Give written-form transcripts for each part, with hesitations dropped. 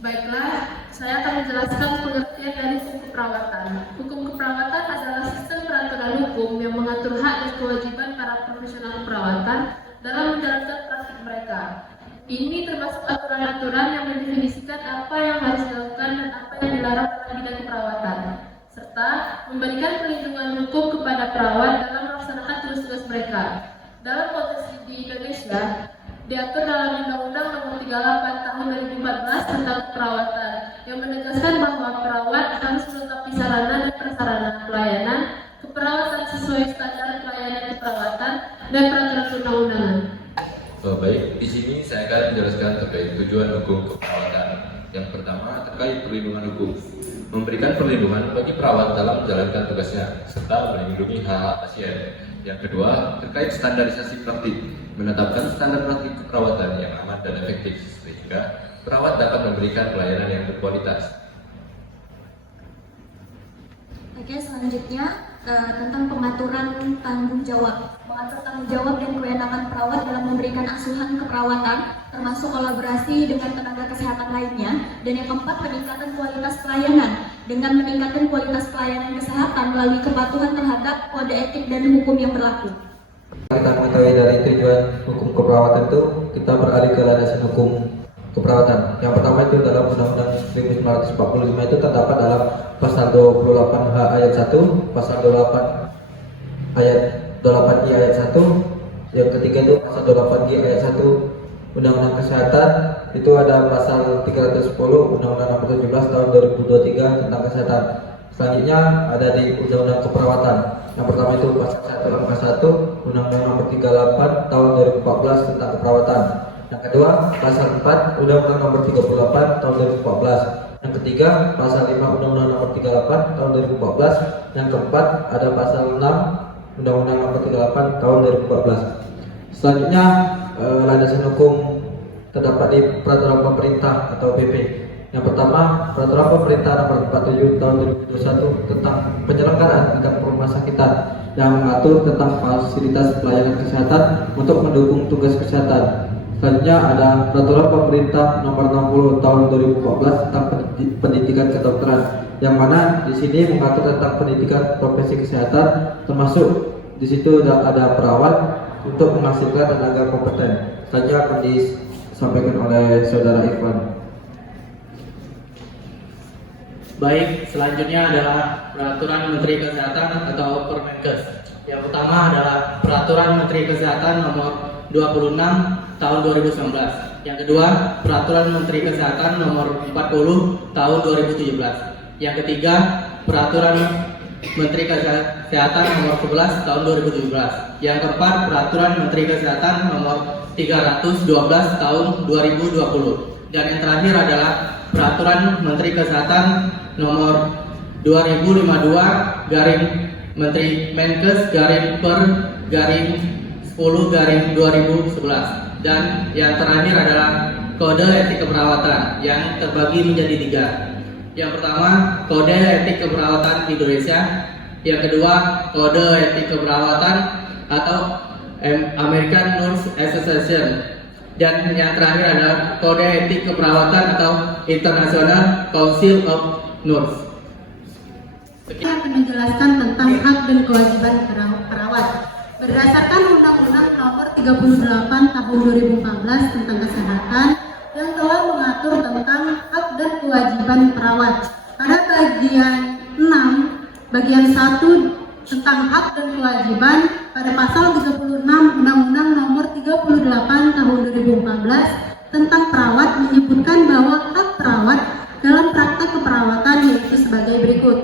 Baiklah, saya akan menjelaskan pengertian dari hukum keperawatan. Hukum keperawatan adalah sistem peraturan hukum yang mengatur hak dan kewajiban para profesional keperawatan dalam menjalankan praktik mereka. Ini termasuk aturan-aturan yang mendefinisikan apa yang harus dilakukan dan apa yang dilarang dalam bidang keperawatan, serta memberikan perlindungan hukum kepada perawat dalam melaksanakan tugas-tugas mereka. Dalam konteks di Indonesia, diatur dalam Undang-Undang Nomor 38 Tahun 2014 tentang keperawatan yang menegaskan bahwa perawat harus melengkapi sarana dan prasarana pelayanan keperawatan sesuai standar pelayanan keperawatan dan peraturan perundang-undangan. Baik, di sini saya akan menjelaskan terkait tujuan hukum keperawatan. Yang pertama terkait perlindungan hukum, memberikan perlindungan bagi perawat dalam menjalankan tugasnya serta melindungi hak-hak pasien. Yang kedua terkait standarisasi praktik, menetapkan standar praktik keperawatan yang aman dan efektif sehingga perawat dapat memberikan pelayanan yang berkualitas. Oke, selanjutnya tentang pengaturan tanggung jawab. Mengatur tanggung jawab dan kewenangan perawat dalam memberikan asuhan keperawatan, termasuk kolaborasi dengan tenaga kesehatan lainnya. Dan yang keempat, peningkatan kualitas pelayanan dengan meningkatkan kualitas pelayanan kesehatan melalui kepatuhan terhadap kode etik dan hukum yang berlaku. Kita mengetahui dari tujuan hukum keperawatan itu, kita beralih ke landasan hukum keperawatan. Yang pertama itu dalam Undang-Undang 1945 itu terdapat dalam pasal 28H ayat 1, pasal 28 ayat 28I ayat 1. Yang ketiga itu pasal 28G ayat 1 Undang-Undang Kesehatan, itu ada pasal 310 Undang-Undang Nomor 17 Tahun 2023 tentang kesehatan. Selanjutnya ada di Undang-Undang Keperawatan. Yang pertama itu pasal 1 angka 1 Undang-Undang Nomor 38 Tahun 2014 tentang keperawatan. Yang kedua, pasal 4 Undang-Undang Nomor 38 Tahun 2014. Yang ketiga, pasal 5 Undang-Undang Nomor 38 Tahun 2014. Yang keempat, ada pasal 6 Undang-Undang Nomor 38 Tahun 2014. Selanjutnya, landasan hukum terdapat di Peraturan Pemerintah atau PP. Yang pertama, Peraturan Pemerintah Nomor 47 Tahun 2021 tentang penyelenggaraan bidang rumah sakitan yang mengatur tentang fasilitas pelayanan kesehatan untuk mendukung tugas kesehatan. Selanjutnya ada Peraturan Pemerintah Nomor 60 Tahun 2014 tentang pendidikan kedokteran, yang mana di sini mengatur tentang pendidikan profesi kesehatan, termasuk di situ ada perawat untuk menghasilkan tenaga kompeten. Selanjutnya akan disampaikan oleh Saudara Irfan. Baik, selanjutnya adalah Peraturan Menteri Kesehatan atau Permenkes. Yang pertama adalah Peraturan Menteri Kesehatan Nomor 26 Tahun 2019. Yang kedua, Peraturan Menteri Kesehatan Nomor 40 Tahun 2017. Yang ketiga, Peraturan Menteri Kesehatan Nomor 11 Tahun 2017. Yang keempat, Peraturan Menteri Kesehatan Nomor 312 Tahun 2020. Dan yang terakhir adalah Peraturan Menteri Kesehatan Nomor 2052 garing Menteri Menkes garing per garing 10 2011. Dan yang terakhir adalah Kode Etik Keperawatan yang terbagi menjadi 3. Yang pertama, Kode Etik Keperawatan Indonesia. Yang kedua, Kode Etik Keperawatan atau American Nurse Association. Dan yang terakhir adalah Kode Etik Keperawatan atau International Council of Nurse. Saya akan menjelaskan tentang hak dan kewajiban perawat. Berdasarkan Undang-Undang Nomor 38 Tahun 2014 tentang kesehatan yang telah mengatur tentang hak dan kewajiban perawat. Pada bagian 6, bagian 1 tentang hak dan kewajiban pada pasal 36 Undang-Undang Nomor 38 Tahun 2014 tentang perawat menyebutkan bahwa hak perawat dalam praktek keperawatan yaitu sebagai berikut.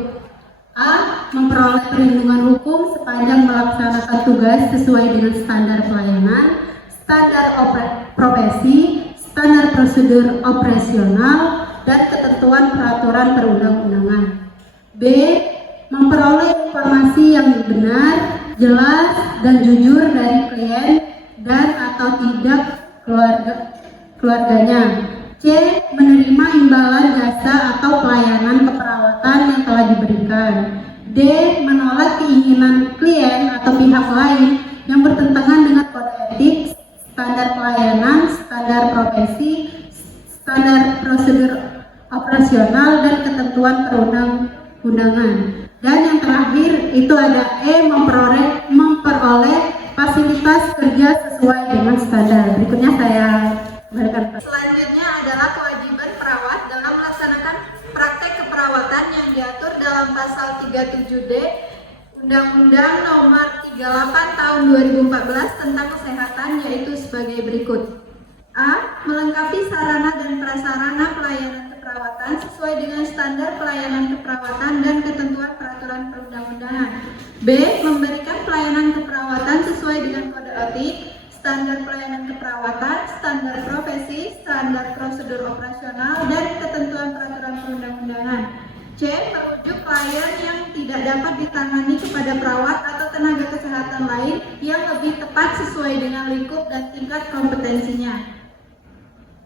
A. Memperoleh perlindungan hukum sepanjang melaksanakan tugas sesuai dengan standar pelayanan, standar profesi, standar prosedur operasional, dan ketentuan peraturan perundang-undangan. B. Memperoleh informasi yang benar, jelas, dan jujur dari klien dan atau tidak keluarganya. C. Menerima imbalan jasa atau pelayanan keperawatan yang telah diberikan. D. Menolak keinginan klien atau pihak lain yang bertentangan dengan kode etik, standar pelayanan, standar profesi, standar prosedur ketentuan perundang-undangan. Dan yang terakhir itu ada E, memperoleh fasilitas kerja sesuai dengan standar. Berikutnya saya berikan. Selanjutnya adalah kewajiban perawat dalam melaksanakan praktek keperawatan yang diatur dalam pasal 37D Undang-Undang Nomor 38 Tahun 2014 tentang Kesehatan, yaitu sebagai berikut. A. Melengkapi sarana dan prasarana pelayanan keperawatan sesuai dengan standar pelayanan keperawatan dan ketentuan peraturan perundang-undangan. B. Memberikan pelayanan keperawatan sesuai dengan kode etik, standar pelayanan keperawatan, standar profesi, standar prosedur operasional, dan ketentuan peraturan perundang-undangan. C. Merujuk klien yang tidak dapat ditangani kepada perawat atau tenaga kesehatan lain yang lebih tepat sesuai dengan lingkup dan tingkat kompetensinya.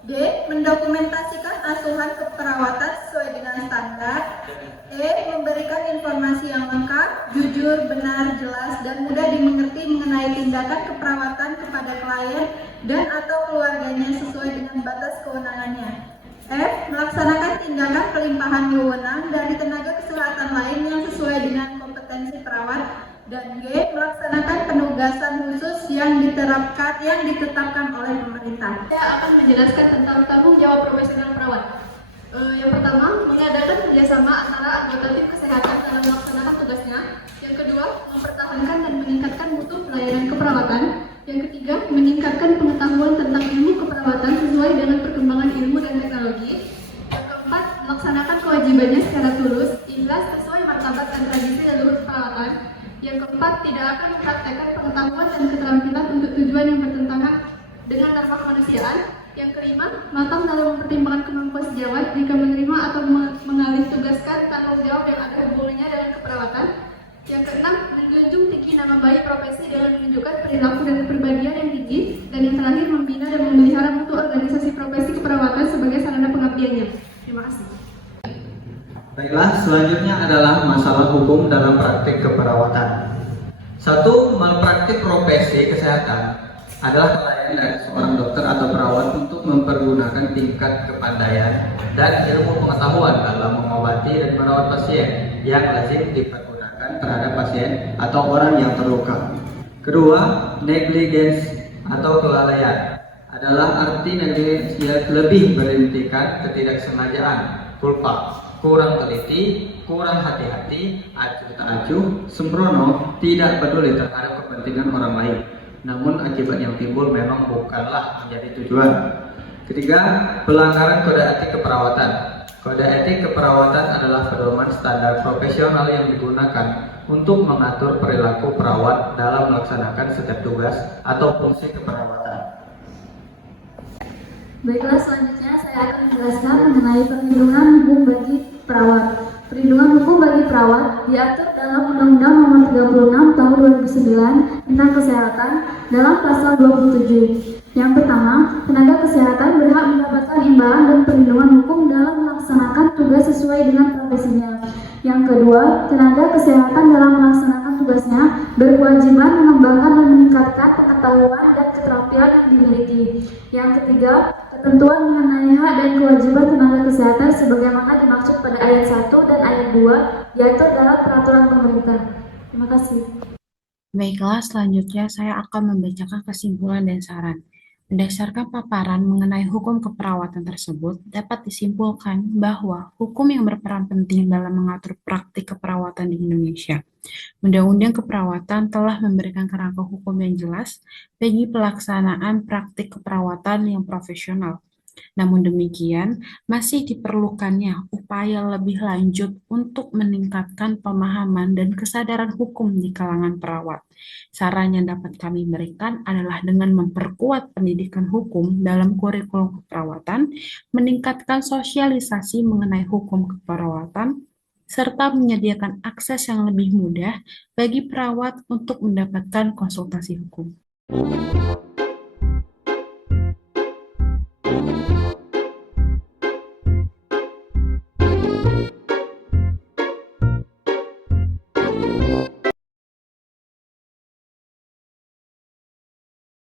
D. Mendokumentasikan asuhan keperawatan sesuai dengan standar. E. Memberikan informasi yang lengkap, jujur, benar, jelas, dan mudah dimengerti mengenai tindakan keperawatan kepada klien dan atau keluarganya sesuai dengan batas kewenangannya. F. Melaksanakan tindakan pelimpahan wewenang dari tenaga kesehatan lain yang sesuai dengan kompetensi perawat. Dan G. Melaksanakan penugasan khusus yang ditetapkan oleh pemerintah. Saya akan menjelaskan tentang tanggung jawab profesional perawat. Yang pertama, mengadakan kerjasama antara anggota tim kesehatan dalam melaksanakan tugasnya. Yang kedua, mempertahankan dan meningkatkan mutu pelayanan keperawatan. Yang ketiga, meningkatkan pengetahuan tentang ilmu keperawatan sesuai dengan perkembangan ilmu dan teknologi. Yang keempat, melaksanakan kewajibannya secara tulus, ikhlas, sesuai martabat dan tradisi jalur perawatan. Yang keempat, tidak akan mempraktekkan pengetahuan dan keterampilan untuk tujuan yang bertentangan dengan norma kemanusiaan. Yang kelima, matang dalam mempertimbangkan kemampuan sejawat jika menerima atau mengalih tugaskan tanggung jawab yang ada hubungannya dengan keperawatan. Yang keenam, menjunjung tinggi nama baik profesi dengan menunjukkan perilaku dan kepribadian yang tinggi. Dan yang terakhir, membina dan memelihara mutu organisasi profesi keperawatan sebagai sarana pengabdiannya. Terima kasih. Baiklah, selanjutnya adalah masalah hukum dalam praktik keperawatan. Satu, malpraktik profesi kesehatan adalah kelalaian dari seorang dokter atau perawat untuk mempergunakan tingkat kepandaian dan ilmu pengetahuan dalam mengobati dan merawat pasien yang lazim dipergunakan terhadap pasien atau orang yang terluka. Kedua, negligence atau kelalaian adalah arti negligence yang lebih berintikan ketidaksengajaan, culpa, kurang teliti, kurang hati-hati, acuh tak acuh, sembrono, tidak peduli terhadap kepentingan orang lain. Namun akibat yang timbul memang bukanlah menjadi tujuan. Ketiga, pelanggaran kode etik keperawatan. Kode etik keperawatan adalah pedoman standar profesional yang digunakan untuk mengatur perilaku perawat dalam melaksanakan setiap tugas atau fungsi keperawatan. Baiklah, selanjutnya saya akan menjelaskan mengenai perlindungan hukum bagi perawat. Perlindungan hukum bagi perawat diatur dalam Undang-Undang Nomor 36 Tahun 2009 tentang Kesehatan dalam pasal 27. Yang pertama, tenaga kesehatan berhak mendapatkan imbalan dan perlindungan hukum dalam melaksanakan tugas sesuai dengan profesinya. Yang kedua, tenaga kesehatan dalam melaksanakan tugasnya berkewajiban mengembangkan dan meningkatkan pengetahuan dan keterampilan yang dimiliki. Yang ketiga, ketentuan mengenai hak dan kewajiban tenaga kesehatan sebagaimana dimaksud pada ayat 1 dan ayat 2 diatur dalam peraturan pemerintah. Terima kasih. Baiklah, selanjutnya saya akan membacakan kesimpulan dan saran. Berdasarkan paparan mengenai hukum keperawatan tersebut, dapat disimpulkan bahwa hukum yang berperan penting dalam mengatur praktik keperawatan di Indonesia. Undang-Undang Keperawatan telah memberikan kerangka hukum yang jelas bagi pelaksanaan praktik keperawatan yang profesional. Namun demikian, masih diperlukannya upaya lebih lanjut untuk meningkatkan pemahaman dan kesadaran hukum di kalangan perawat. Saran yang dapat kami berikan adalah dengan memperkuat pendidikan hukum dalam kurikulum keperawatan, meningkatkan sosialisasi mengenai hukum keperawatan, serta menyediakan akses yang lebih mudah bagi perawat untuk mendapatkan konsultasi hukum.